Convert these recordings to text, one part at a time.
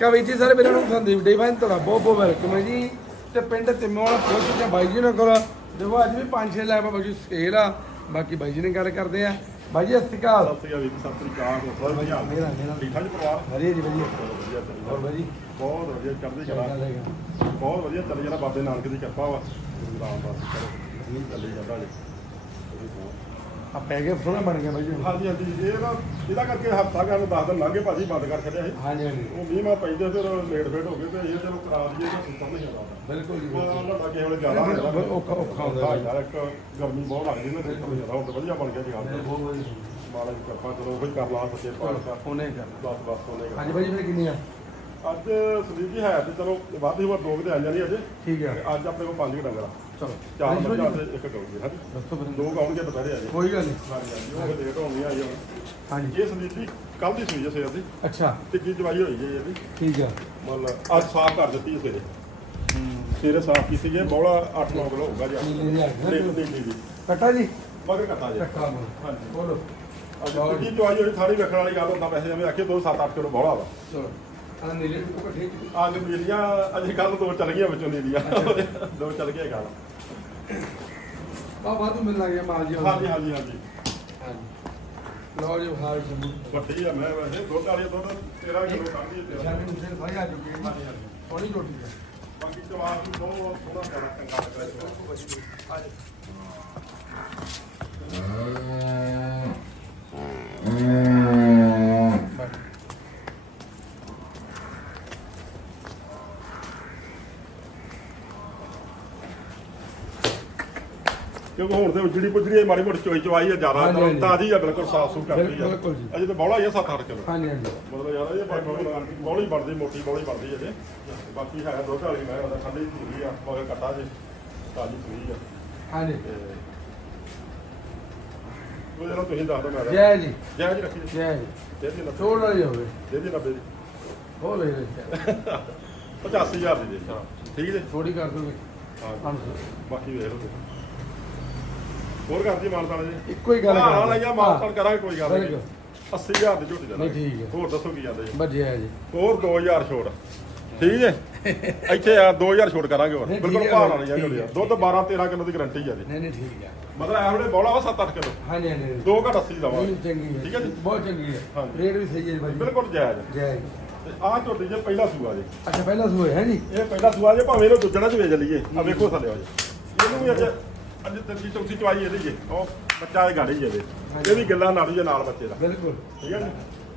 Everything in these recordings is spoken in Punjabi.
ਨਮਸਕਾਰ ਵੀਰ ਜੀ ਸਾਰੇ ਵੀਰਾਂ ਨੂੰ ਸੰਦੀਪ ਡੇ ਭਾਈ ਤੁਹਾਡਾ ਬਹੁਤ ਬਹੁਤ ਵੈਲਕਮ ਹੈ ਜੀ। ਤੇ ਪਿੰਡ ਤਿੰਮੋਵਾਲਾ ਪਹੁੰਚ ਚੁੱਕੇ ਬਾਈ ਜੀ ਨਾਲ ਕੋਲ। ਦੇਖੋ ਅੱਜ ਵੀ ਪੰਜ ਛੇ ਲੈ ਬਾਬਾ ਜੀ ਸੇਲ ਆ। ਬਾਕੀ ਬਾਈ ਜੀ ਨੇ ਗੱਲ ਕਰਦੇ ਆ। ਬਾਈ ਜੀ ਸਤਿ ਸ਼੍ਰੀ ਅਕਾਲ। ਸਤਿ ਸ੍ਰੀ ਅਕਾਲ ਸਤਿ ਸ੍ਰੀ ਅਕਾਲ। ਹੋਰ ਵਧੀਆ? ਮੇਰਾ ਮੇਰਾ ਠੀਕ ਠਾਕ ਜੀ ਪਰਿਵਾਰ? ਵਧੀਆ ਜੀ ਵਧੀਆ। ਵਧੀਆ ਚੱਲੀ ਹੋਰ ਬਾਈ ਜੀ? ਬਹੁਤ ਵਧੀਆ ਚੜ੍ਹਦੀ ਚੱਲਦਾ ਕਲਾ ਰਹੇਗਾ ਬਹੁਤ ਵਧੀਆ ਚੱਲੀ ਜਾਂਦਾ ਬਾਬੇ ਨਾਨਕ ਦੀ ਕਿਰਪਾ ਵਾ। ਰਾਮਦਾਸ ਕਰੋ। ਚੱਲੀ ਜਾਂਦਾ ਜੀ। ਆ ਪੈ ਗਏ ਸੋਹਣਾ ਬਣ ਗਿਆ ਬਾਈ ਜੀ। ਹਾਂਜੀ ਹਾਂਜੀ ਇਹ ਨਾ ਇਹਦਾ ਕਰਕੇ ਹਫਤਾ ਕਰਨ 10 ਦਿਨ ਲੰਘੇ ਭਾਜੀ ਬੰਦ ਕਰ ਛੱਡਿਆ ਸੀ। ਹਾਂਜੀ ਹਾਂਜੀ। ਉਹ ਮੀਂਹ ਮਾ ਪੈਂਦੇ ਫਿਰ ਲੇਟ ਫੇਟ ਹੋ ਗਏ ਤੇ ਇਹ ਚਲੋ ਕਰਾ ਦਈਏ ਤਾਂ ਸਿਸਟਮ ਨਹੀਂ ਹੁੰਦਾ ਬਿਲਕੁਲ ਜੀ ਦਾ ਕਿਸੇ ਵੇਲੇ ਜ਼ਿਆਦਾ ਹੋ ਜਾਂਦਾ ਔਖਾ- ਔਖਾ ਹੁੰਦਾ ਹਾਂ ਯਾਰ ਇੱਕ ਗਰਮੀ ਬਹੁਤ ਲੱਗਦੀ ਨਾ ਸਿਸਟਮ ਜ਼ਿਆਦਾ ਤਾਂ ਵਧੀਆ ਬਣ ਗਿਆ ਜੀ ਹਾਲ ਬਹੁਤ ਵਧੀਆ ਮਾਲਾ ਦੀ ਕਿਰਪਾ ਚਲੋ ਉਹੀ ਕਰ ਲਾ ਸੱਚੇ ਪਾਤਸ਼ਾਹ। ਉਹਨੇ ਕਰਨਾ। ਬਸ ਬਸ ਉਹਨੇ ਹਾਂਜੀ ਬਾਈ ਜੀ ਫਿਰ ਕਿੰਨੀ ਆ? ਅੱਜ ਸੰਦੀਪ ਜੀ ਹੈ ਤੇ ਚਲੋ ਵੱਧ ਹੀ ਵੱਧ ਦੋ ਕੁ ਤੇ ਆ ਜਾਣੀ ਅੱਜ ਠੀਕ ਤੇ ਅੱਜ ਆਪਣੇ ਕੋਲ ਪੰਜ ਕੁ ਡੰਗਰ। ਆ ਚਲੋ। ਚਾਰ ਹਾਂਜੀ ਮੱਝਾਂ ਬਾਈ ਤੇ ਇੱਕ ਗਊ ਹਾਂਜੀ। ਦੱਸੋ ਫਿਰ ਦੋ ਗਾਉਣਗੇ ਦੁਪਹਿਰੇ ਆ ਜੀ। ਕੋਈ ਗੱਲ ਨਹੀਂ। ਹਾਂਜੀ ਹਾਂਜੀ ਉਹ ਲੇਟ ਹੋਣੀ ਆ ਜੀ ਹੁਣ। ਹਾਂਜੀ। ਇਹ ਸੰਦੀਪ ਜੀ ਕੱਲ ਦੀ ਸੂਈ ਹੋਈ ਜੀ? ਇਹਦੀ ਠੀਕ ਆ। ਅੱਜ ਸਾਫ਼ ਕਰ ਦਿੱਤੀ ਹੈ ਸਵੇਰੇ। ਸਵੇਰੇ ਸਾਫ਼ ਕੀਤੀ ਜੇ ਬੌਲਾ 8-9 ਕਿਲੋ ਹੋਊਗਾ ਜੀ ਨੀਲੀ ਦੀ ਆ ਗਈ ਨਾ ਨਹੀਂ ਨਹੀਂ ਨਹੀਂ ਜੀ। ਕੱਟਾ ਜੀ? ਮਗਰ ਕੱਟਾ ਜੀ। ਕੱਟਾ ਬੋਲ ਹਾਂਜੀ। ਬੋਲੋ। ਅੱਜ ਤਿੱਜੀ ਜਵਾਈ ਹੋਈ ਥਾੜੀ ਵੇਖਣ ਵਾਲੀ ਗੱਲ ਹੁੰਦਾ ਵੈਸੇ ਜਿਵੇਂ ਆਖੇ ਦੋ 7-8 ਕਿਲੋ ਬੌਲਾ ਵਾ। ਚਲੋ। ਆ ਨੀਲੇ ਤੋਂ ਕੱਟੇ ਅੱਜ ਨੀਲੀਆਂ ਅਜੇ ਕੱਲ ਦੋ ਚੱਲ ਗਈਆਂ ਵਿੱਚੋਂ ਨੀਲੀਆਂ। ਦੋ ਚੱਲ ਗਈਆਂ ਗੱਲ ਆ ਬਾਅਦ ਮਿਲ ਲੱਗ ਗਿਆ ਮਾਲ ਜੀ ਹਾਂਜੀ ਹਾਂਜੀ ਹਾਂਜੀ। ਹਾਂਜੀ। ਲਓ ਜੀ ਹਾਲ ਸੰਭੂ ਵੱਡੀ ਆ ਮੈਂ ਵੈਸੇ ਦੁੱਧ ਵਾਲੀ ਦੁੱਧ 13 ਕਿਲੋ ਕੱਢਦੀ ਹੈ ਸ਼ਾਮੀ ਨੂੰ ਸੇ ਸਾਰੇ ਆ ਚੁੱਕੇ ਹਾਂ ਹਾਂਜੀ ਹਾਂਜੀ। ਥੋੜੀ ਰੋਟੀ ਹੈ ਬਾਕੀ ਜਵਾਬ ਨੂੰ ਦੋ ਥੋੜਾ ਜ਼ਿਆਦਾ ਚੰਗਾ ਲੱਗ ਰਿਹਾ ਆ ਜੀ। ਕਿਉਂਕਿ ਹੁਣ ਤੇ ਜਿਹੜੀ ਪੁੱਜੜੀ ਮਾੜੀ ਮੋਟੀ ਚੋਈ ਚਵਾਈ ਆ ਜ਼ਿਆਦਾ ਹਾਂਜੀ, ਹਾਂਜੀ। ਤਾਜ਼ੀ ਆ ਬਿਲਕੁਲ ਸਾਫ਼ ਸੁਥਰੀ ਕਰਦੀ ਬਿਲਕੁਲ ਜੀ। ਅਜੇ ਤਾਂ ਬੌਲਾ ਹੀ ਆ 7-8 ਕਿਲੋ। ਹਾਂਜੀ ਹਾਂਜੀ। ਮਤਲਬ ਯਾਰ ਇਹ ਬਾਕੀ ਬੌਲੀ ਬਣਦੀ ਮੋਟੀ ਬੌਲੀ ਬਣਦੀ ਅਜੇ। ਬਾਕੀ ਹੈ ਦੁੱਧ ਵਾਲੀ ਮੈਂ ਉਹਦਾ ਠੰਡੀ ਪੂਰੀ ਆ ਮਗਰ ਕੱਟਾ ਜੇ ਤਾਜ਼ੀ ਪੂਰੀ ਆ। ਹਾਂਜੀ। ਤੇ ਉਹ ਜਿਹੜਾ ਤੁਸੀਂ ਦੱਸ ਦੋ ਮੈਂ ਜੈ ਜੀ। ਜੈ ਜੀ ਰੱਖੀ। ਜੈ ਜੀ। ਦੇ ਦੀ ਨੱਬੇ। ਛੋੜ ਵਾਲੀ ਹੋਵੇ। ਦੇ ਦੀ 90 ਦੀ। ਹੋ ਲੈ ਲੈ 85000 ਦੀ ਦੇ। ਠੀਕ ਜੀ। ਥੋੜੀ ਕਰ ਦੋਗੇ। ਹਾਂ। ਬਾਕੀ ਵੇਖ ਲਓ ਤੁਸੀਂ। ਹੋਰ ਕਰਦੀ ਮਾਨਤਾਨ ਜੀ ਇੱਕੋ ਹੀ ਗੱਲ ਹਾਂ ਕਰ ਲਾਈਆ ਮਾਨਤਾਨ ਕਰਾਂਗੇ ਕੋਈ ਗੱਲ ਨਹੀਂ। ਬਿਲਕੁਲ। 80000 ਦੀ ਝੋਟੀ ਦਾ ਨਹੀਂ, ਠੀਕ ਹੈ। ਹੋਰ ਦੱਸੋ ਕੀ ਜਾਂਦੇ ਜੀ? ਬੱਜਿਆ ਜੀ। ਹੋਰ 2000 ਛੋੜ ਠੀਕ ਹੈ ਇੱਥੇ ਆ 2000 ਛੋੜ ਕਰਾਂਗੇ ਹੋਰ। ਨਹੀਂ, ਬਿਲਕੁਲ ਹੈ ਭਾਰ ਵਾਲੀ ਆ ਠੀਕ ਹੈ। ਦੁੱਧ 12 13 ਕਿਲੋ ਦੀ ਗਾਰੰਟੀ ਆ ਜੀ। ਨਹੀਂ ਨਹੀਂ ਠੀਕ ਹੈ। ਮਤਲਬ ਵੇਲੇ ਬੌਲਾ ਵਾ 7-8 ਕਿਲੋ। ਹਾਂਜੀ ਹਾਂਜੀ ਦੋ ਘੱਟ 80 ਦਵਾਂਗੇ ਨਹੀਂ ਚੰਗੀ ਹੈ। ਠੀਕ ਹੈ ਜੀ? ਬਹੁਤ ਚੰਗੀ ਹੈ। ਹਾਂਜੀ। ਰੇਟ ਵੀ ਸਹੀ ਹੈ ਭਾਈ ਬਿਲਕੁਲ ਜਾਇਜ਼ ਜੈ ਜੀ ਤੇ ਆਹ ਝੋਟੀ ਜੇ ਪਹਿਲਾ ਸੂਆ ਜੀ। ਅੱਛਾ ਪਹਿਲਾ ਸੂਏ ਹੈ ਜੀ ਇਹ ਪਹਿਲਾ ਸੂਆ ਜੇ ਭਾਵੇਂ ਇਹਨੂੰ ਦੁੱਜਣਾ ਚ ਵੇਚ ਲਈਏ। ਆ ਵੇਖੋ ਥੱਲੇ ਆ ਜੀ। ਇਹਨੂੰ ਵੀ ਅੱਜ ਅੱਜ ਤੀਜੀ ਚੌਥੀ ਚਵਾਈ ਇਹਦੀ ਜੇ ਉਹ ਬੱਚਾ ਦੇ ਗਾੜੀ ਜਿਹਦੇ ਇਹ ਵੀ ਗੱਲਾਂ ਨਾਲ ਜੇ ਨਾਲ ਬੱਚੇ ਦਾ। ਬਿਲਕੁਲ। ਠੀਕ ਹੈ ਜੀ?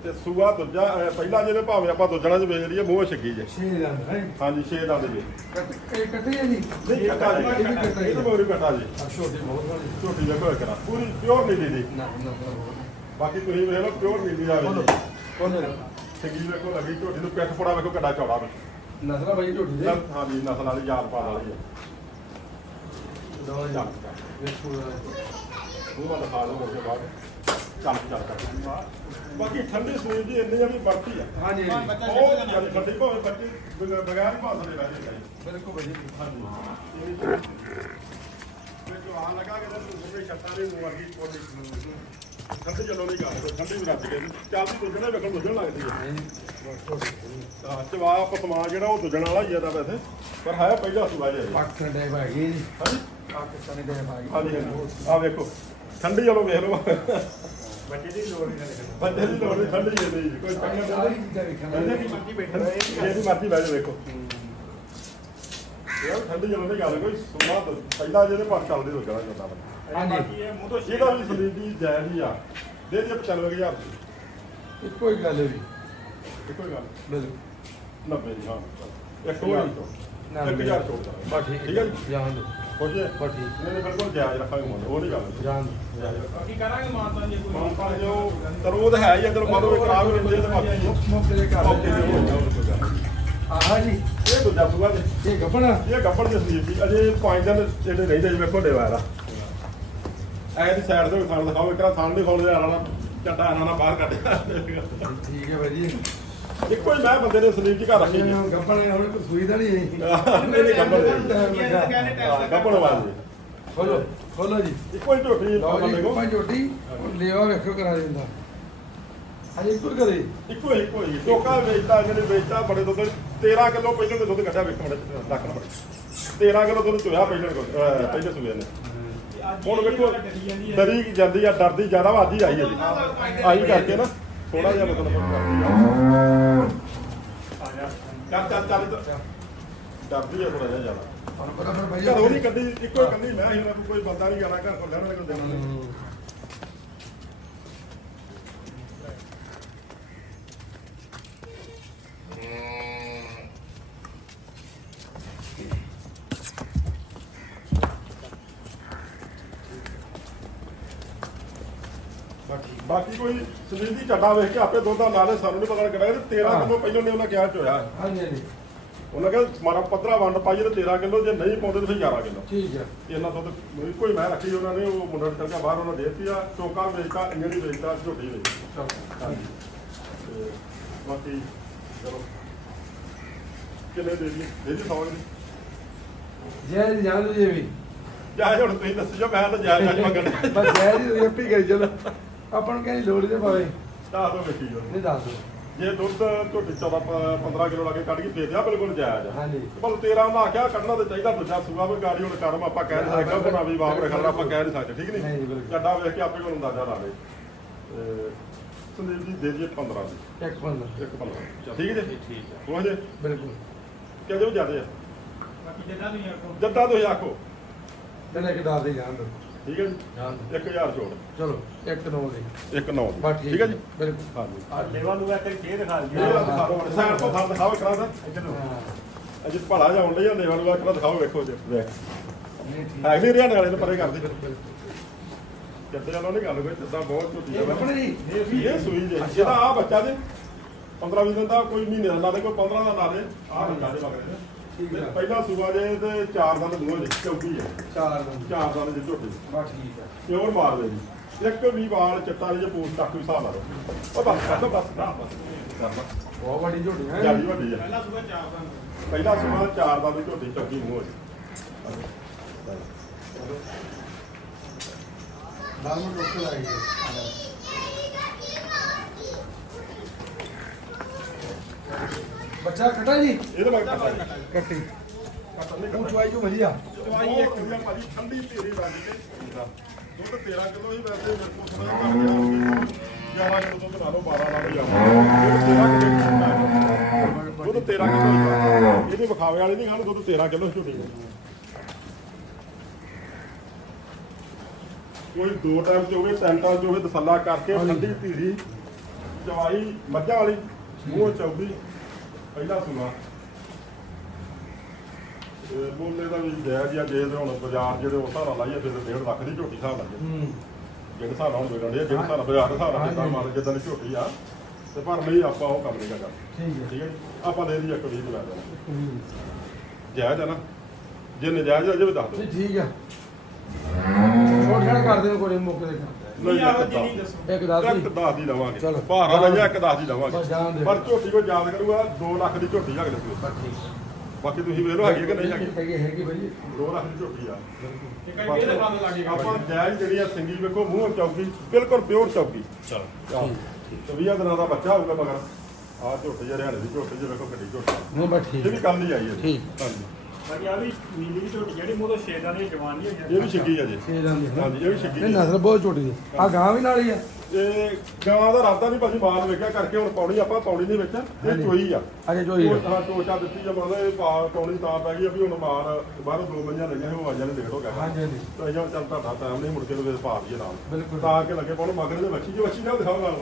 ਤੇ ਸੂਆ ਦੂਜਾ ਅਹ ਪਹਿਲਾ ਜਿਹਨੇ ਭਾਵੇਂ ਆਪਾਂ ਦੁੱਜਣਾ ਚ ਵੇਚ ਲਈਏ ਮੂੰਹ ਛੱਗੀ ਜੇ। ਛੇ ਦਾ ਹੈ ਹਾਂਜੀ 6 ਦੰਦ ਜੇ। ਕੱਟ ਇਹ ਕੱਟੇ ਹੈ ਜੀ? ਨਹੀਂ ਕਟਾ ਜੀ ਇਹ ਵੀ ਕੱਟਾ ਇਹ ਤਾਂ ਮੋਰੀ ਕਟਾ ਜੀ। ਆ ਛੋਟੇ ਬਹੁਤ ਵਾਲੀ। ਝੋਟੀ ਦਾ ਕੋਈ ਕਰਾ। ਪੂਰੀ ਪਿਓਰ ਨੀਲੀ ਦੀ। ਨਾ ਨਾ ਨਾ ਬਾਕੀ ਤੁਸੀਂ ਵੇਖ ਲਓ ਪਿਓਰ ਨੀਲੀ ਆ ਬੋਲੋ ਛੱਗੀ ਵੇਖੋ ਲੱਗੀ ਝੋਟੀ ਨੂੰ ਪਿੱਠ ਫੋੜਾ ਵੇਖੋ ਕਿੱਡਾ ਚੌੜਾ ਵੇ। ਨਸਲਾ ਭਾਈ ਝੋਟੀ ਦੇ। ਹਾਂਜੀ ਨਸਲ ਵਾਲੀ ਯਾਦ ਵਾਲੀ ਦੋ ਚੱਲ ਵੇਖੋ ਉਹ ਵਾਲਾ ਹਾਲ ਹੋ ਕੇ ਬਾਅਦ ਚੱਲ ਚੱਲ ਕਰ ਬਾਕੀ ਠੰਡੀ ਸੂਈ ਦੀ ਇੰਨੀ ਆ ਵੀ ਵਰਤੀ ਆ। ਹਾਂਜੀ ਉਹ ਜ਼ਿਆਦਾ ਠੰਡੀ ਭਾਵੇਂ ਬੱਚੇ ਬਗੈਰ ਬਗੈਰ ਭਾਵੇਂ ਰਹਿ ਜਾਂਦੇ ਬਿਲਕੁਲ ਭਾਈ ਹਾਂਜੀ। ਜੋ ਆ ਲਗਾ ਕੇ ਤੇ ਸੂਈ ਛੱਤਾਂ ਦੇ ਮੂੰਹ ਵਰਗੀ ਕੋਲੀ ਠੰਡੀ ਚੱਲੋ ਨਹੀਂ ਗੱਲ ਠੰਡੀ ਵੀ ਰੱਜ ਗਏ ਚੱਲਦੀ ਦੁੱਜਣਾ ਵੇਖਣ ਦੁੱਜਣ ਲੱਗਦੀ ਹੈ ਚਵਾ ਪਸਮਾ ਜਿਹੜਾ ਉਹ ਦੁੱਜਣ ਵਾਲਾ ਹੀ ਆ ਤਾਂ ਵੈਸੇ। ਪਰ ਹੈ ਪਹਿਲਾ ਸੂਆ ਜਿਹਾ ਦੇ ਭਾਈ ਜੀ। ਹਾਂਜੀ। ਪਾਕਿਸਤਾਨੀ ਦੇ ਭਾਈ। ਹਾਂਜੀ ਹਾਂਜੀ। ਆ ਵੇਖੋ ਠੰਡੀ ਚਲੋ ਵੇਖ ਲਓ। ਬੱਚੇ ਦੀ ਲੋੜ ਨਹੀਂ ਲੱਗਦਾ। ਬੱਚੇ ਦੀ ਲੋੜ ਨਹੀਂ ਠੰਡੀ ਨਹੀਂ ਕੋਈ ਚੰਗਾ ਸਾਰੀ ਨਹੀਂ ਚੀਜ਼ਾਂ ਵੇਖਣਾ ਇਹਦੇ ਮਰਜ਼ੀ ਬੈਠਣਾ ਇਹਦੀ ਮਰਜ਼ੀ ਜਾ ਵੇਖੋ। ਯਾਰ ਠੰਡੀ ਜਦੋਂ ਦੀ ਗੱਲ ਕੋਈ ਸੁਣਾ ਪਹਿਲਾਂ ਜਿਹਦੇ ਪਾਸ ਚੱਲਦੇ ਹੋ ਜਾਣਾ ਜਾਂਦਾ ਵਾ ਹਾਂਜੀ ਇਹਦਾ ਵੀ ਸੰਦੀਪ ਦੀ ਜਾਇਜ਼ ਹੀ ਆ ਦੇ ਦੇ 95000 ਦੀ ਇੱਕੋ ਹੀ ਗੱਲ ਹੈ ਵੀ ਇੱਕੋ ਹੀ ਗੱਲ। ਬਿਲਕੁਲ। 90 ਦੀ ਹਾਂ। ਇੱਕ ਹੋਰ ਹੀ ਨਾ, 1000 ਛੋੜ ਦਾ ਬਸ ਠੀਕ ਠੀਕ ਹੈ ਜੀ। ਜਾਣ ਦੋ ਖੁਸ਼ ਹੈ? ਬਸ ਠੀਕ। ਨਹੀਂ ਨਹੀਂ ਬਿਲਕੁਲ ਜਾਇਜ਼ ਰੱਖਾਂਗੇ ਮੁੱਲ ਉਹ ਨਹੀਂ ਗੱਲ ਰੱਖਾਂਗੇ। ਬਾਕੀ ਕਰਾਂਗੇ ਮਾਨਤਾ ਜੀ ਕੋਈ ਜੋ ਤਰੋਦ ਹੈ ਤੇ ਬਾਕੀ। ਮੌਕੇ ਦੇ ਘਰ ਓਕੇ ਜੀ ਹੋ। ਆਹਾ ਇਹ ਦੂਜਾ ਜੀ। ਇਹ ਗੱਪਣਾ ਇਹ ਗੱਬੜ ਦੀ ਸੰਦੀਪ ਜੀ। ਅਜੇ 5 ਦਿਨ ਜਿਹੜੇ ਰਹਿੰਦੇ ਜਿਵੇਂ ਘੋੜੇ ਵਾਲਾ। ਐ ਦੀ ਸਾਈਡ ਤੇ ਖਾਣ ਦਿਖਾਓ ਇੱਕ ਨਾ ਥਾਣ ਨਹੀਂ ਖੋਲਦੇ ਆਣਾ ਨਾ ਚੱਟਾ ਆਣਾ ਨਾ ਬਾਹਰ ਕੱਢਿਆ ਠੀਕ ਹੈ ਭਾਈ ਜੀ। ਇੱਕੋ ਹੀ ਮੈਂ ਬੰਦੇ ਨੇ ਸੰਦੀਪ ਜੀ ਘਰ ਰੱਖੀ ਜੀ ਗੱਪਣਾ ਹੁਣ ਕੋਈ ਸੂਈ ਤਾਂ ਨਹੀਂ ਹੈ ਨਹੀਂ ਨਹੀਂ ਲੱਗਾ ਗੱਬੜ ਵਾਲੀ ਖੋਲੋ ਖੋਲੋ ਜੀ। ਇੱਕੋ ਹੀ ਝੋਟੀ ਲਓ ਬੰਦੇ ਜੀ ਕੋ ਪੰਜ ਝੋਟੀ ਲੇਵਾ ਵੇਖੋ ਕਰਾ ਦਿੰਦਾ। ਹਾਂਜੀ ਇੱਕੋ ਹੀ ਕਰੇ ਇੱਕੋ ਹੀ ਇੱਕੋ ਹੀ। ਟੋਕਾ ਵੇਚਦਾ ਨੇ ਵੇਚਦਾ ਬੜੇ ਦੁੱਧ 13 ਕਿਲੋ ਪਹਿਲਾਂ ਦੇ ਦੁੱਧ ਕੱਢਿਆ ਵੇਖੋ ਬੜੇ ਲੱਖ ਨੰਬਰ। 13 ਕਿਲੋ ਦੁੱਧ ਚੋਇਆ ਪਹਿਲਾਂ ਕੋਲ ਅਹ ਪਹਿਲੇ ਸੂਏ ਨੇ ਹੁਣ ਵੇਖੋ ਡਰੀ ਜਾਂਦੀ ਆ ਡਰਦੀ ਜ਼ਿਆਦਾ ਵਾ ਅੱਜ ਹੀ ਆਈ ਹੈ ਜੀ। ਆਈ ਕਰਕੇ ਨਾ। ਥੋੜਾ ਜਿਹਾ ਮਤਲਬ ਕਰਦੀ ਆ ਚੱਲ ਚੱਲ ਚੱਲ। ਡਰਦੀ ਆ ਥੋੜਾ ਜਿਹਾ ਜ਼ਿਆਦਾ। ਤੁਹਾਨੂੰ ਪਤਾ ਫਿਰ ਬਾਈ ਘਰੋਂ ਨਹੀਂ ਕੱਢੀ ਇੱਕੋ ਹੀ ਕੱਢੀ ਮੈਂ ਹੀ ਉਹਨਾਂ ਨੂੰ ਕੋਈ ਬੰਦਾ ਨਹੀਂ ਆਣਾ ਘਰ ਕੋਲ ਲੈਣਾ ਕੋਈ ਦੇਣਾ। ਨਹੀਂ ਹੂੰ। ਬਾਕੀ ਬਾਕੀ ਕੋਈ ਸਰੀਰ ਦੀ ਚੱਡਾ ਵੇਖ ਕੇ ਆਪੇ ਦੁੱਧ ਦਾ ਨਾਲੇ ਸਾਨੂੰ ਨਹੀਂ ਪਤਾ ਲੱਗਦਾ ਕਿ 13 ਕਿਲੋ ਪਹਿਲਾਂ ਨੇ ਉਹਨਾਂ ਕਿਹਾ ਚੋਇਆ ਹਾਂਜੀ ਹਾਂਜੀ। ਉਹਨਾਂ ਕਹਿੰਦਾ ਮਾਰਾ ਪੱਧਰਾ ਵੰਡ ਪਾਈਏ ਤੇ 13 ਕਿਲੋ ਜੇ ਨਹੀਂ ਪਾਉਂਦੇ ਤਾਂ ਫਿਰ 11 ਕਿਲੋ। ਠੀਕ ਹੈ। ਇਹਨਾਂ ਦੁੱਧ ਮੇਰੀ ਕੋਈ ਮੈਂ ਰੱਖੀ ਉਹਨਾਂ ਨੇ ਉਹ ਮੁੰਡਾ ਚੱਲ ਗਿਆ ਬਾਹਰ ਉਹਨਾਂ ਦੇਤੀ ਆ ਚੋਕਾ ਵੇਚਦਾ ਇੰਜਣੀ ਵੇਚਦਾ ਝੋਟੀ ਵੇਚਦਾ ਹਾਂਜੀ। ਬਾਕੀ ਚਲੋ। ਕਿੰਨੇ ਦੇ ਦੀ ਦੇ ਦੀ ਸੌ ਦੀ ਜੈ ਜੀ ਜਾਣ ਜੀ ਵੀ। ਜਾਇ ਹੁਣ ਤੁਸੀਂ ਦੱਸੋ ਮੈਂ ਤਾਂ ਜਾਇ ਜਾਇ ਮੰਗਣ ਬਸ ਜੈ ਜੀ ਦੀ ਆਪੀ ਗਈ ਚਲੋ। ਆਪਾਂ ਨੂੰ ਕਹਿੰਦੀ ਲੋੜ ਹੀ ਤੇ ਪਵੇ ਤਾਂ ਦੋ ਵੇਖੀ ਜੋ। ਨਹੀਂ ਦੱਸ ਦਿਓ। ਜੇ ਦੁੱਧ ਝੋਟੀ 14 15 ਕਿਲੋ ਲਾ ਕੇ ਕੱਢ ਕੇ ਦੇ ਦਿਆ ਬਿਲਕੁਲ ਜਾਇਜ਼ ਆ। ਹਾਂਜੀ। ਬਲ 13 ਦਾ ਆਖਿਆ ਕੱਢਣਾ ਤੇ ਚਾਹੀਦਾ ਦੂਜਾ ਸੂਆ ਵੀ ਗਾੜੀ ਹੁਣ ਕਰਮ ਆਪਾਂ ਕਹਿ ਨਹੀਂ ਸਕਦੇ ਬਣਾ ਵੀ ਬਾਪ ਰਖਣਾ ਆਪਾਂ ਕਹਿ ਨਹੀਂ ਸਕਦੇ ਠੀਕ ਨਹੀਂ? ਜੀ। ਚੱਡਾ ਵੇਖ ਕੇ ਆਪੇ ਕੋਲ ਅੰਦਾਜ਼ਾ ਲਾ ਲੇ ਤੇ ਸੰਦੀਪ ਜੀ ਦੇ ਦਈਏ 15 ਦੀ। ਇੱਕ ਬੰਦਾ ਇੱਕ 15 ਠੀਕ ਹੈ ਜੀ? ਠੀਕ ਹੈ ਉਹ ਜੇ? ਬਿਲਕੁਲ। ਕਿਹਦੇ ਵੀ ਜ਼ਿਆਦੇ ਆ। ਬਾਕੀ ਜਿੱਦਾਂ ਵੀ ਆਖੋ। ਜੱਦਾ ਤੁਸੀਂ ਆਖੋ। ਦੱਸ ਦੇ ਜਾਣ ਦੋ। ਠੀਕ ਹੈ ਜੀ? ਜਾਣ ਦਿਓ। 1000 ਛੋੜ ਚਲੋ ਇੱਕ ਨੌ ਦੇ। ਇੱਕ 9 ਬਸ ਠੀਕ ਹੈ ਜੀ? ਬਿਲਕੁਲ। ਹਾਂਜੀ ਆ ਲੇਵਾ ਨੂੰ ਇੱਕ ਕੇ ਦਿਖਾ ਇਹ ਦਿਓ ਆ ਦਿਖਾ ਦਿਓ। ਸਾਈਡ ਤੋਂ ਫੜ ਦਿਖਾਓ ਕਰਾ ਦਾ ਇੱਧਰ ਨੂੰ। ਹਾਂ। ਅਜੇ ਭਲਾ ਜਾ ਹੁੰਦੇ ਜਾਂ ਲੈਵਲ ਵਾਲਾ ਕਰਾ ਦਿਖਾਓ ਵੇਖੋ ਜੀ। ਵੇਖ। ਨਹੀਂ ਠੀਕ। ਹੈ ਨਹੀਂ ਰਿਆਣੇ ਵਾਲੇ ਨੂੰ ਪਰੇ ਨਾਲੋਂ ਨਹੀਂ ਗੱਲ ਕੋਈ ਜੱਦਾ ਬਹੁਤ ਇਹ ਆ। ਜੀ। ਇਹ ਇਹ ਸੂਈ ਜੇ। ਜਿਹਦਾ ਆ ਬੱਚਾ ਜੇ। 15 20 ਦਿਨ ਦਾ ਕੋਈ ਮਹੀਨੇ ਦਾ ਲਾ ਦੇ ਕੋਈ 15 ਦਾ ਲਾ ਦੇ ਆ ਬੱਚਾ ਜੇ ਮਗਰ। ਠੀਕ ਪਹਿਲਾ ਸੂਆ ਜੇ ਤੇ ਚਾਰ ਦੰਦ ਦੂਆ ਜੇ ਚੌਕੀ ਹੈ। ਚਾਰ ਨੰਬਰ ਚਾਰ ਦੰਦ ਜੇ ਝੋਟੀ। ਬਸ ਠੀਕ ਹੈ ਪਿਓਰ ਮਾਰ ਦੇ ਜੀ। ਇੱਕ ਵੀ ਵਾਲ ਚਿੱਟਾ ਜੇ ਪੋਸਟ ਤੱਕ ਵੀ ਹਿਸਾਬ ਲਾ ਲਓ। ਉਹ ਬਸ ਕਰ ਦੋ ਬਸ ਨਾ ਬਸ। ਕਰਨਾ ਬਹੁਤ ਵੱਡੀ ਝੋਟੀ ਹੈ। ਜਿਆਦੀ ਵੱਡੀ ਹੈ ਪਹਿਲਾ ਸੂਆ ਚਾਰ ਦਾ ਪਹਿਲਾ ਸੂਆ ਚਾਰ ਦੰਦ ਦੀ ਝੋਟੀ ਚੌਕੀ ਮੂੰਹ ਹੋ ਨਾਲ ਮੈਂ ਡਾਕਟਰ ਆ ਬੱਚਾ ਕਟਾ ਜੀ? ਇਹਦੇ ਮਗਰ ਕੱਟਾ ਕੱਟੀ। ਉਹ ਚੁਆਈ ਜੋ ਵਧੀਆ। ਦਵਾਈ ਇੱਕ ਵਧੀਆ ਭਾਜੀ ਠੰਡੀ ਧੀਰੀ ਬਣ ਕੇ ਦੁੱਧ 13 ਕਿਲੋ ਹੀ ਵੈਸੇ ਮੇਰੇ ਕੋਲ ਜਿਹਾ ਘੱਟ ਗਿਆ 11 ਕਿਲੋ ਦੁੱਧ ਲਾ ਲਓ 12 ਲਾ ਲਓ ਦੁੱਧ 13 ਕਿਲੋ ਦੁੱਧ 13 ਕਿਲੋ ਹੀ ਇਹਦੇ ਵਿਖਾਵੇ ਵਾਲੇ ਨਹੀਂ ਖਾਣ ਦੁੱਧ 13 ਕਿਲੋ ਝੋਟੀ। ਕੋਈ ਦੋ ਟਾਈਮ ਚ ਹੋਵੇ ਤਿੰਨ ਟਾਈਮ ਚ ਹੋਵੇ ਤਸੱਲਾ ਕਰਕੇ ਠੰਡੀ ਧੀਰੀ ਜਵਾਈ ਮੱਝਾਂ ਵਾਲੀ ਮੂੰਹ ਚੌਦੀ ਪਹਿਲਾ ਸੁਣਾ। ਤੇ ਬੋਲੇ ਦਾ ਵੀ ਜਾਇਜ਼ ਆ ਜੇ ਤੇ ਹੁਣ ਬਾਜ਼ਾਰ ਜਿਹੜੇ ਉਸ ਹਿਸਾਬ ਨਾਲ ਲਾਈਏ ਫਿਰ ਡੇਢ ਲੱਖ ਦੀ ਝੋਟੀ ਹਿਸਾਬ ਲਾਈਏ ਹੂੰ। ਜਿਹੜੇ ਹਿਸਾਬ ਨਾਲ ਹੁਣ ਡਈ ਆ ਜਿਹੜੇ ਹਿਸਾਬ ਨਾਲ ਬਾਜ਼ਾਰ ਦੇ ਹਿਸਾਬ ਨਾਲ ਜਿੱਦਾਂ ਮੰਨ ਜਿੱਦਾਂ ਦੀ ਝੋਟੀ ਆ ਤੇ ਪਰ ਨਹੀਂ ਆਪਾਂ ਉਹ ਕੰਮ ਨਹੀਂ ਕਰਦਾ ਠੀਕ ਹੈ। ਠੀਕ ਹੈ? ਜੀ? ਆਪਾਂ ਦੇ ਦੀ ਇੱਕ ਵੀਹ ਬਣਾ ਦੇਣਾ ਹੂੰ। ਜਾਇਜ਼ ਆ ਨਾ। ਜੇ ਨਜਾਇਜ਼ ਆ ਜੇ ਵੀ ਦੱਸ ਦਿਓ। ਠੀਕ ਹੈ। ਛੋਟ ਛਾੜ ਕਰ ਦੇਣ ਕੋਈ ਮੌਕੇ ਦੇ ਕਰ ਨਹੀਂ ਆਹੋ ਜੀ ਇੱਕ ਨਹੀਂ ਦੱਸੋ। ਇੱਕ ਦੱਸ ਇੱਕ ਦੀ ਦਸ ਦੀ ਲਵਾਂਗੇ। ਚਲੋ। ਭਾਰਾ ਲਈਆ ਇੱਕ ਦਸ ਦੀ ਲਵਾਂਗੇ। ਬਸ ਜਾਣ ਦੇ ਪਰ ਝੋਟੀ ਕੋ ਯਾਦ ਕਰੂਗਾ 2 ਲੱਖ ਦੀ ਝੋਟੀ ਅਗਲੇ ਕੋਲ ਬਸ ਠੀਕ ਬਾਕੀ ਤੁਸੀਂ ਵੇਖ ਲਓ ਹੈਗੀ ਕਿ ਨਹੀਂ ਹੈਗੀ ਹੈਗੀ। ਹੈਗੀ ਭਾਈ 2 ਲੱਖ ਦੀ ਝੋਟੀ ਆ। ਇੱਕ ਇਹ ਦਿਖਾ ਦੇ ਲਾਗੇ ਆਪਾਂ ਜਾਇਜ਼ ਜਿਹੜੀ ਆ ਸਿੰਗੀ ਵੇਖੋ ਮੂੰਹ ਚੌਕੀ ਬਿਲਕੁਲ ਪਿਓਰ ਚੌਕੀ। ਚਲੋ। ਤੇ 20 ਦਿਨਾਂ ਦਾ ਬੱਚਾ ਹੋਊਗਾ ਮਗਰ। ਆ ਝੋਟੀ ਜਿਹੇ ਹਰਿਆਣੇ ਦੀ ਝੋਟੀ ਜਿਹੇ ਵੇਖੋ ਕਿੱਡੀ ਝੋਟੀ ਨਹੀਂ ਬਸ ਠੀਕ ਇਹ ਵੀ ਕੱਲ ਨਹੀਂ ਆਈ ਹੈ। ਠੀਕ। ਹਾਂਜੀ। ਬਾਕੀ ਆ ਵੀ ਨੀਲੀ ਦੀ ਝੋਟੀ ਜਿਹੜੀ ਮੂੰਹ ਤੋਂ ਛੇਦਾਂ ਦੀ ਜਵਾਨ ਨਹੀਂ ਹੋਈ ਇਹ ਵੀ ਛਿੱਗੀ ਆ ਜੀ। ਛੇ ਜਾਂਦੀ ਹੈ ਹਾਂਜੀ ਇਹ ਵੀ ਛਿੱਗੀ ਨਹੀਂ ਨਸਲ ਬਹੁਤ ਛੋਟੀ ਹੈ ਆ ਗਾਂ ਵੀ ਨਾਲ ਹੀ ਆ। ਇਹ ਗਾਂ ਦਾ ਰਾਦਾ ਨਹੀਂ ਭਾਜੀ ਮਾਲ ਵੇਖਿਆ ਕਰਕੇ ਹੁਣ ਪਾਉਣੀ ਆਪਾਂ ਪਾਉਣੀ ਨਹੀਂ ਵਿੱਚ ਇਹ। ਚੋਈ ਆ। ਅਜੇ ਜੋ ਹੀ ਉਹ ਹਾਂ ਟੋਚਾ ਦਿੱਤੀ ਜਾਂ ਮਤਲਬ ਇਹ ਪਾ ਪਾਉਣੀ ਤਾਂ ਪੈ ਗਈ ਆ ਵੀ ਹੁਣ ਮਾਲ ਬਾਹਰੋਂ ਦੋ ਮਹੀਨੇ ਲਈਆਂ ਉਹ ਆ ਜਾਣੇ ਲੇਟ ਹੋ ਗਿਆ। ਹਾਂਜੀ ਹਾਂਜੀ। ਤਾਂ ਇਹ ਚੱਲ ਤੁਹਾਡਾ ਟਾਈਮ ਨਹੀਂ ਮੁੜ ਕੇ ਤੇ ਪਾ ਦਈਏ ਨਾਲ। ਬਿਲਕੁਲ। ਤਾਂ ਕਿ ਲੱਗੇ ਪਾਉਣ ਮਗਰ ਦੇ ਬੱਚੀ ਜੋ ਬੱਚੀ ਨਾਲ ਦਿਖਾਓ ਨਾਲ।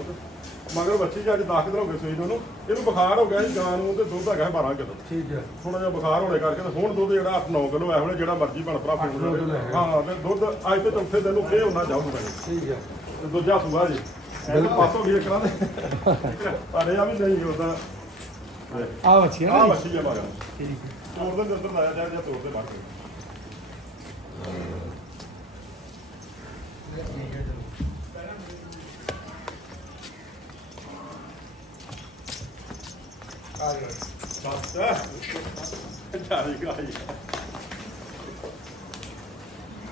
ਮਗਰ ਬੱਚੀ ਜੀ ਅੱਜ 10 ਦਿਨ ਹੋ ਗਏ ਸੂਈ ਨੂੰ ਉਹਨੂੰ। ਇਹਨੂੰ ਬੁਖਾਰ ਹੋ ਗਿਆ ਜੀ ਗਾਂ ਨੂੰ ਤੇ ਦੁੱਧ ਹੈਗਾ 12 ਕਿਲੋ। ਠੀਕ ਹੈ। ਥੋੜਾ ਜਿਹਾ ਬੁਖਾਰ ਹੋਣੇ ਕਰਕੇ ਤੇ ਹੁਣ ਦੁੱਧ ਜਿਹੜਾ 8-9 ਕਿਲੋ ਐ ਹੁਣ ਜਿਹੜਾ ਮਰਜ਼ੀ ਬਣ ਭਰਾ ਅੱਠ ਨੌ ਕਿਲੋ ਹੈਗਾ। ਹਾਂ ਤੇ ਦੁੱਧ ਅੱਜ ਤੇ ਚੌਥੇ ਦਿਨ ਨੂੰ ਫੇਰ ਹੁੰਦਾ ਜਾਊਗਾ ਠੀਕ ਹੈ। ਤੇ ਦੂਜਾ ਸੂਆ ਜੀ। ਬਿਲਕੁਲ। ਪਾਸੋਂ ਵੀ ਕਰਾਂ ਦੇ ਪਰ ਇਹ ਆ ਵੀ ਨਹੀਂ ਹੁੰਦਾ ਆ ਬੱਚੀ ਹੈ ਆ? ਬੱਚੀ ਆ ਮਗਰ ਠੀਕ ਹੈ। ਤੋੜ ਦੇ ਅੰਦਰ ਲਾਇਆ ਜਾ ਜਾਂ ਤੋੜ ਦੇ ਠੀਕ ਹੈ।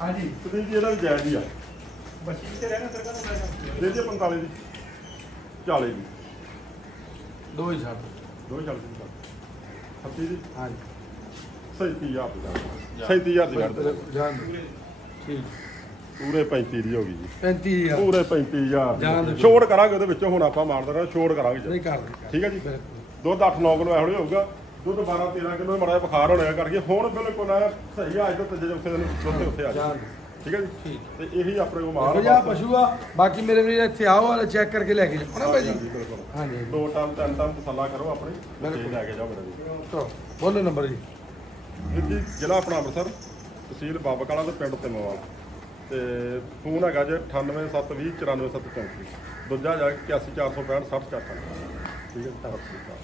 ਹਾਂਜੀ। ਤੁਸੀਂ ਜੀ ਇਹਦਾ ਵੀ ਜਾਇਜ਼ ਹੀ ਆ ਬੱਚੀ ਤੇ ਰਹਿਣਾ ਸਰਕਾਰ ਨੂੰ ਦੇ ਦੇ 45 ਦੀ। 40 ਦੀ। ਦੋ ਹੀ ਛੱਡ। ਦੋ 40 ਦੀ ਕਰ 36 ਦੀ? ਹਾਂਜੀ। 37000 ਦੀ ਕਰ 37000 ਦੀ ਕਰ ਦਿਓ। ਜਾਣ ਦਿਓ। ਠੀਕ। ਪੂਰੇ 35 ਦੀ ਹੋ ਗਈ ਜੀ। 35000 ਪੂਰੇ 35000 ਜਾਣ ਦੀ। ਛੋੜ ਕਰਾਂਗੇ ਉਹਦੇ ਵਿੱਚੋਂ ਹੁਣ ਆਪਾਂ ਮਾਰਦੇ ਰਹਾਂ ਛੋੜ ਕਰਾਂਗੇ ਜੀ। ਨਹੀਂ ਕਰ ਦੇ ਠੀਕ ਹੈ ਜੀ? ਬਿਲਕੁਲ। ਦੁੱਧ 8-9 ਕਿਲੋ ਜਿਹਾ ਹੋਊਗਾ। ਦੁੱਧ 12-13 ਕਿਲੋ ਮੜਾ ਬੁਖਾਰ ਹੋਣਾ ਕਰਕੇ ਹੁਣ ਬਿਲਕੁਲ ਆ ਸਹੀ ਆ ਅੱਜ ਤੋਂ ਤੀਜੇ ਚੌਥੇ ਦਿਨ ਤੇ ਉੱਥੇ ਆ ਜਾ। ਠੀਕ ਹੈ ਜੀ? ਤੇ ਇਹੀ ਆਪਣੇ ਕੋਲ ਮਾਲ ਆਹ ਪਸ਼ੂ ਆ ਬਾਕੀ ਮੇਰੇ ਵੀਰ ਇੱਥੇ ਆਓ ਵਾਲੇ ਚੈੱਕ ਕਰਕੇ ਲੈ ਕੇ ਜਾਓ। ਨਾ ਭਾਈ ਜੀ। ਹਾਂਜੀ ਦੋ ਟਾਈਮ ਤਿੰਨ ਟਾਈਮ ਤਸੱਲਾ ਕਰੋ ਆਪਣੇ ਤੇ ਬਿਲਕੁਲ। ਲੈ ਕੇ ਜਾਓ ਮੇਰਾ ਜੀ ਚਲੋ ਬੋਲੋ ਨੰਬਰ ਜੀ। ਵੀਰ ਜੀ ਜ਼ਿਲ੍ਹਾ ਆਪਣਾ ਅੰਮ੍ਰਿਤਸਰ ਤਹਿਸੀਲ ਬਾਬਾ ਕਾਲਾ ਤੇ ਪਿੰਡ ਤਿੰਮਵਾਲ ਤੇ ਫੋਨ ਹੈਗਾ ਜੇ 98720 94734 ਦੂਜਾ ਜਾ 81465 60 ਠੀਕ ਹੈ ਅਕਾਲ।